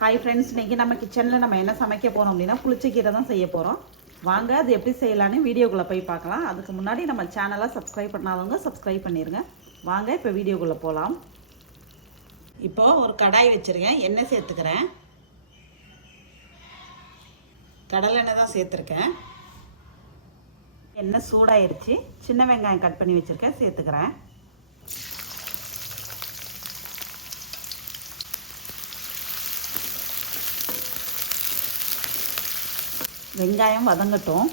Hi friends, இன்றைக்கி நம்ம கிச்சனில் நம்ம என்ன சமைக்க போகிறோம் அப்படின்னா புளிச்சக்கீரை தான் செய்ய போகிறோம். வாங்க அது எப்படி செய்யலான்னு வீடியோக்குள்ளே போய் பார்க்கலாம். அதுக்கு முன்னாடி நம்ம சேனலை சப்ஸ்கிரைப் பண்ணாதவங்க சப்ஸ்கிரைப் பண்ணிடுங்க. வாங்க இப்போ வீடியோக்குள்ளே போகலாம். இப்போது ஒரு கடாய் வச்சுருக்கேன், எண்ணெய் சேர்த்துக்கிறேன். கடலெண்ணெய் தான் சேர்த்துருக்கேன். எண்ணெய் சூடாயிருச்சு. சின்ன வெங்காயம் கட் பண்ணி வச்சுருக்கேன், சேர்த்துக்கிறேன். வெங்காயம் வதங்கட்டும்.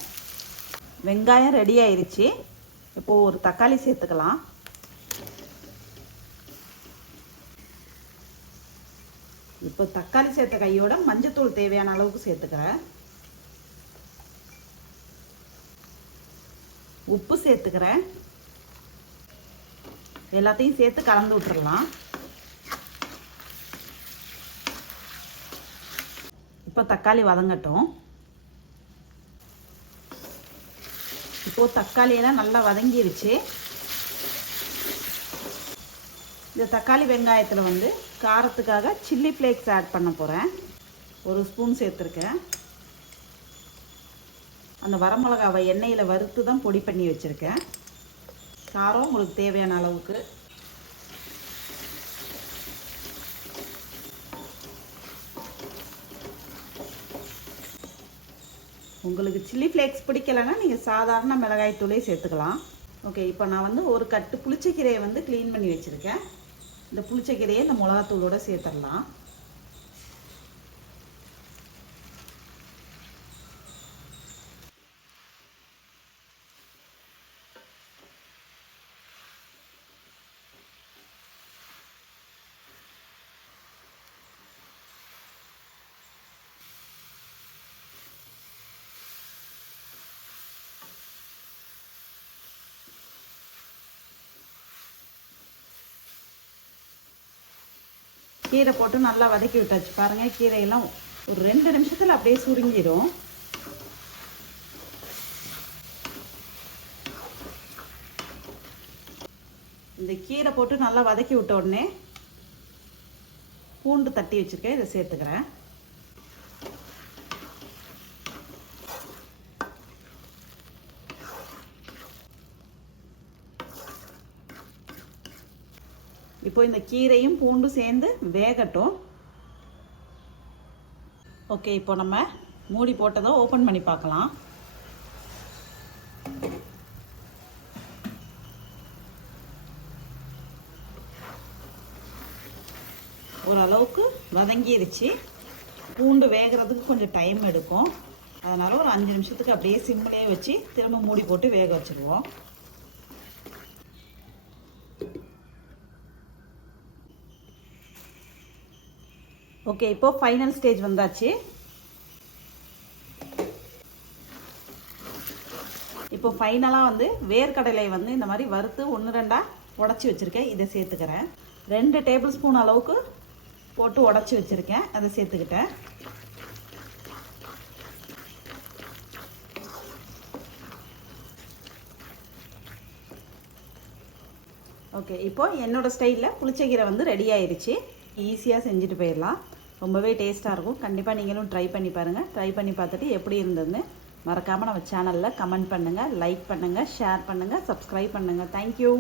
வெங்காயம் ரெடி ஆயிடுச்சு. இப்போது ஒரு தக்காளி சேர்த்துக்கலாம். இப்போ தக்காளி சேர்த்த கையோட மஞ்சத்தூள் தேவையான அளவுக்கு சேர்த்துக்கிறேன். உப்பு சேர்த்துக்கிறேன். எல்லாத்தையும் சேர்த்து கலந்து விட்டுறலாம். இப்போ தக்காளி வதங்கட்டும். இப்போது தக்காளியெல்லாம் நல்லா வதங்கிருச்சு. இந்த தக்காளி வெங்காயத்தில் காரத்துக்காக சில்லி ஃப்ளேக்ஸ் ஆட் பண்ண போகிறேன். ஒரு ஸ்பூன் சேர்த்துருக்கேன். அந்த வரமிளகாவை எண்ணெயில் வறுத்து தான் பொடி பண்ணி வச்சுருக்கேன். காரம் உங்களுக்கு தேவையான அளவுக்கு. உங்களுக்கு சில்லி ஃப்ளேக்ஸ் பிடிக்கலைன்னா நீங்கள் சாதாரண மிளகாய் தூளே சேர்த்துக்கலாம். ஓகே, இப்போ நான் ஒரு கட்டு புளிச்சக்கீரையை க்ளீன் பண்ணி வச்சுருக்கேன். இந்த புளிச்சக்கீரையை இந்த மிளகாத்தூளோடு சேர்த்துடலாம். கீரை போட்டு நல்லா வதக்கி விட்டாச்சு. பாருங்கள், கீரையெல்லாம் ஒரு 2 நிமிஷத்தில் அப்படியே சுருங்கிடும். இந்த கீரை போட்டு நல்லா வதக்கி விட்ட உடனே பூண்டு தட்டி வச்சுருக்கேன், இதை சேர்த்துக்கிறேன். இப்போ இந்த கீரையும் பூண்டும் சேர்ந்து வேகட்டும். ஓகே, இப்போ நம்ம மூடி போட்டதை ஓப்பன் பண்ணி பார்க்கலாம். ஓரளவுக்கு வதங்கிருச்சு. பூண்டு வேகிறதுக்கு கொஞ்சம் டைம் எடுக்கும். அதனால் ஒரு 5 நிமிஷத்துக்கு அப்படியே சிம்மிலே வச்சு திரும்ப மூடி போட்டு வேக வச்சுருவோம். ஓகே, இப்போ ஃபைனல் ஸ்டேஜ் வந்தாச்சு. இப்போ ஃபைனலாக வேர்க்கடலை இந்த மாதிரி வறுத்து 1-2 உடச்சி வச்சுருக்கேன். இதை சேர்த்துக்கிறேன். 2 டேபிள் ஸ்பூன் அளவுக்கு போட்டு உடச்சி வச்சுருக்கேன், அதை சேர்த்துக்கிட்டேன். ஓகே, இப்போ என்னோடய ஸ்டைலில் புளிச்சக்கீரை ரெடி ஆயிடுச்சு. ஈஸியாக செஞ்சுட்டு போயிடலாம். ரொம்பவே டேஸ்ட்டாக இருக்கும். கண்டிப்பாக நீங்களும் ட்ரை பண்ணி பாருங்கள். ட்ரை பண்ணி பார்த்துட்டு எப்படி இருந்ததுன்னு மறக்காமல் நம்ம சேனலில் கமெண்ட் பண்ணுங்கள், லைக் பண்ணுங்கள், ஷேர் பண்ணுங்கள், சப்ஸ்கிரைப் பண்ணுங்கள். தேங்க்யூ.